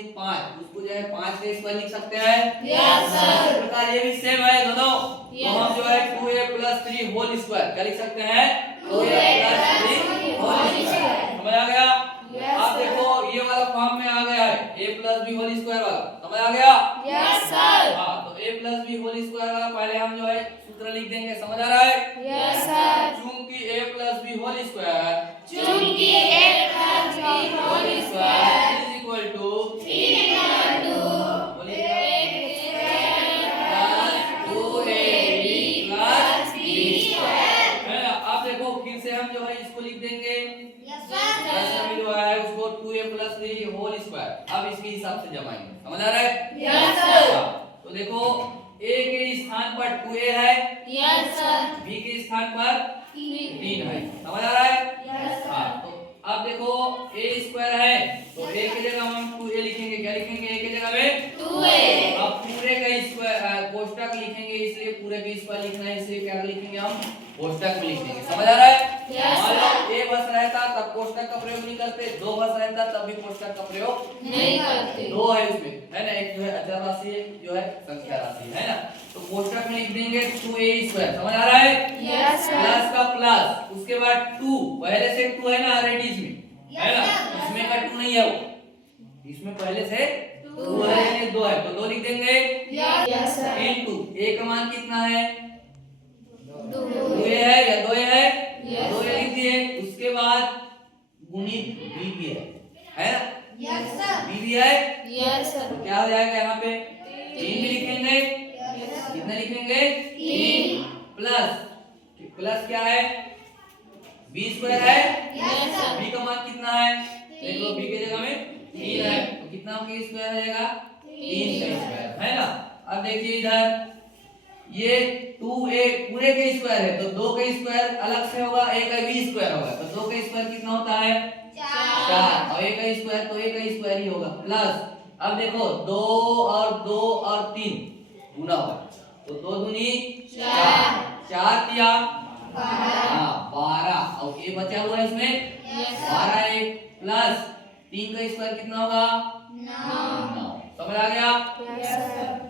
गुणित 5, उसको जो है 5 का स्क्वायर लिख सकते हैं। Yes sir. इस प्रकार ये भी सेम है दोनों। तो हम जो है 2a + 3 होल स्क्वायर क्या लिख सकते हैं? 2a + 3 whole square. समझ आ गया? आप देखो ये वाला फॉर्म में आ गया है, a + b होल स्क्वायर वाला। समझ आ गया? Yes sir. हाँ, तो a + b होल स्क्वायर वाला पहले हम जो है सूत्र लिख देंगे। समझ आ रहा है? Yes sir. चूंकि a + b होल स्क्वायर चूंकि a + b whole square is equal to 3 = 2 आप देखो फिर से हम जो है इसको लिख देंगे। में जो है उसको 2a + 3 होल स्क्वायर। अब इसके हिसाब से जमाएंगे। समझ आ रहा है? Yes sir. तो देखो a के स्थान पर 2a है, यस सर। b के स्थान पर 3 है। समझ आ रहा है? हाँ, तो अब देखो a² है तो a की जगह हम 2a लिखेंगे। क्या लिखेंगे? a की जगह में 2a। अब पूरे का स्क्वायर कोष्ठक लिखेंगे, इसलिए पूरे का स्क्वायर लिखना है, इसलिए क्या लिखेंगे हम? कोष्ठक में लिख देंगे। समझ आ रहा है? मान लो a बस रहता तब कोष्ठक का प्रयोग नहीं करते, 2 बस रहता तब भी कोष्ठक का प्रयोग नहीं करते। 2 है उसमें, है ना, एक जो है अचर राशि, एक जो है संख्या राशि, है ना। तो कोष्ठक में लिख देंगे 2a²। समझ आ रहा है? Yes sir. प्लस का प्लस, उसके बाद 2, पहले से 2 है ना ऑलरेडी इसमें, है ना, इसमें का 2 नहीं है वो, इसमें पहले से 2 है, यानी 2 है तो 2 लिख देंगे। Yes sir. इनटू a का मान कितना है? 2 है या 2 है? Yes, 2 लिख दिए। उसके बाद गुणित b भी है ना? Yes sir. b भी है यस सर। तो क्या हो जाएगा यहाँ पे? 3 भी लिखेंगे। कितना लिखेंगे? 3 प्लस क्या है? b² है। Yes sir. b का मान कितना है? देख लो b की जगह में 3 है तो कितना का स्क्वायर आ जाएगा? 3 का स्क्वायर, है ना। अब देखिए इधर ये 2a पूरे का स्क्वायर है तो 2 का स्क्वायर अलग से होगा, a का भी स्क्वायर होगा तो 2 का स्क्वायर कितना होता है? 4 और a का स्क्वायर तो a का स्क्वायर ही होगा प्लस। अब देखो 2 और 3 गुना होगा तो 2 दूनी 4, 4 दिया 12 और ये बचा हुआ है इसमें 12 है प्लस 3 का स्क्वायर कितना होगा? 9। समझ आ गया? Yes sir.